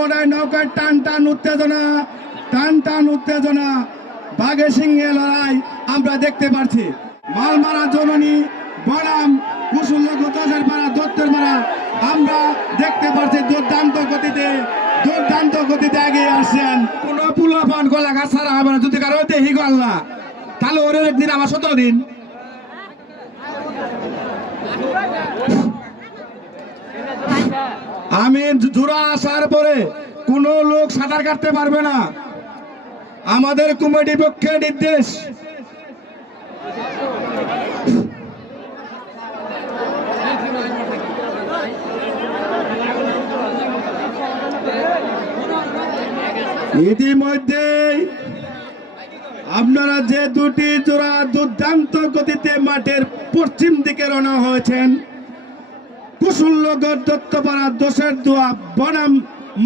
দুয়ারায় নৌকার টান টান উত্তেজনা বাঘে সিংহে লড়াই আমরা দেখতে পাচ্ছি। মালমারা জননী বনাম কুশলগো দশের মারা দত্তের মারা আমরা দেখতে পাচ্ছি দুর্দান্ত গতিতে এগিয়ে আসছেন। কোন পুলাপান গলা গাছ ছাড়া হবে না, যদি কারো দেহি গল্লা তাহলে ওর একদিন আমার 17 দিন। আমি জোড়া আসার পরে কোন লোক সাঁতার কাটতে পারবে না, আমাদের কমিটি পক্ষের নির্দেশ। ইতিমধ্যে আপনারা যে দুটি জোড়া দুর্দান্ত গতিতে মাঠের পশ্চিম দিকে রওনা হয়েছেন, কুশলগড় দত্তপাড়া দোষের দোয়া বনাম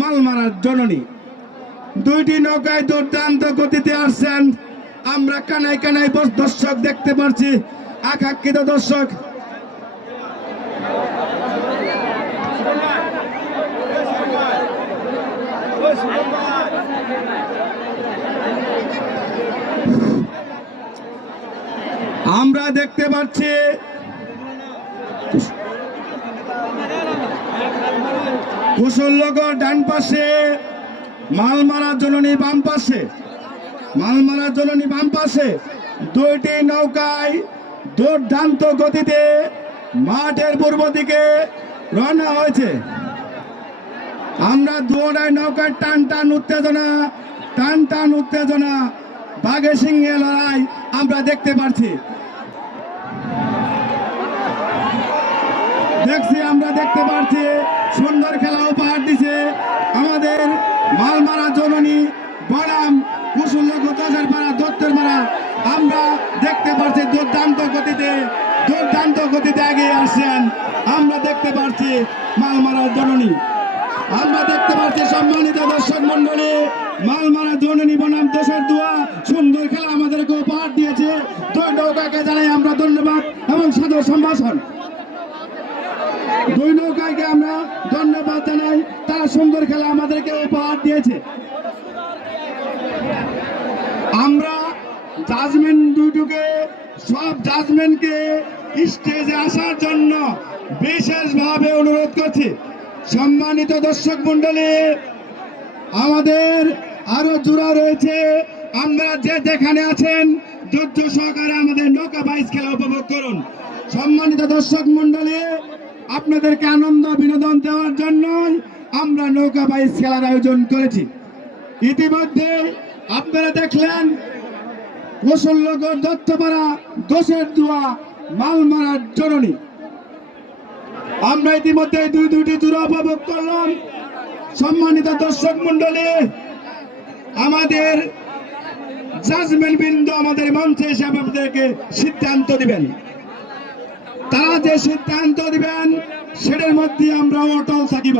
মালমারার জননী, দুইটি নৌকায় দুর্দান্ত গতিতে আসছেন। আমরা কানায় কানায় দর্শক দেখতে পাচ্ছি, আকাঙ্ক্ষিত দর্শক। আমরা দেখতে পাচ্ছি কুশলগড় ডান পাশে, মালমারা জননী বাম পাশে, দুইটি নৌকায় দুর্দান্ত গতিতে মাঠের পূর্ব দিকে রওনা হয়েছে। আমরা দুয়ারায় নৌকার টান টান উত্তেজনা বাঘে সিংহে লড়াই আমরা দেখতে পাচ্ছি। সুন্দর খেলা উপহার দিছে আমাদের মালমারা জননী বনাম কুশলগো দশের মারা দত্তের মারা। আমরা দেখতে পাচ্ছি দুর্দান্ত গতিতে এগিয়ে আসছেন। আমরা দেখতে পাচ্ছি মালমারা জননী, আমরা দেখতে পাচ্ছি সম্মানিত দর্শক মন্ডলী, মালমারা জননী বনাম দোষের দোয়া সুন্দর খেলা আমাদেরকে উপহার দিয়েছে। দুই নৌকাকে জানাই আমরা ধন্যবাদ এবং সাদর সম্ভাষণ। দুই নৌকাকে আমরা ধন্যবাদ জানাই, তারা সুন্দর খেলা আমাদেরকে উপহার দিয়েছে। আমরা জাজমেন্ট দুইটুকে সব জাজমেন্টকে স্টেজে আসার জন্য বিশেষভাবে অনুরোধ করছি। সম্মানিত দর্শক মন্ডলী, আমাদের আরো জোড়া রয়েছে, আমরা যেখানে আছেন ধৈর্য সহকারে আমাদের নৌকা বাইচ খেলা উপভোগ করুন। সম্মানিত দর্শক মন্ডলী, আপনাদেরকে আনন্দ বিনোদন দেওয়ার জন্য আমরা নৌকা বাইচ খেলার আয়োজন করেছি। ইতিমধ্যে আপনারা দেখলেন কুশলগড় দত্তপাড়া দোষের দোয়া মালমারার জননী। আমরা ইতিমধ্যে দুইটি জোড়া উপভোগ করলাম। সম্মানিত দর্শক মন্ডলী, আমাদের জাজমেন্ট বৃন্দ আমাদের মঞ্চে এসে আপনাদেরকে সিদ্ধান্ত দিবেন। তারা যে সিদ্ধান্ত দিবেন সেটার মধ্যে আমরা অটল থাকিব।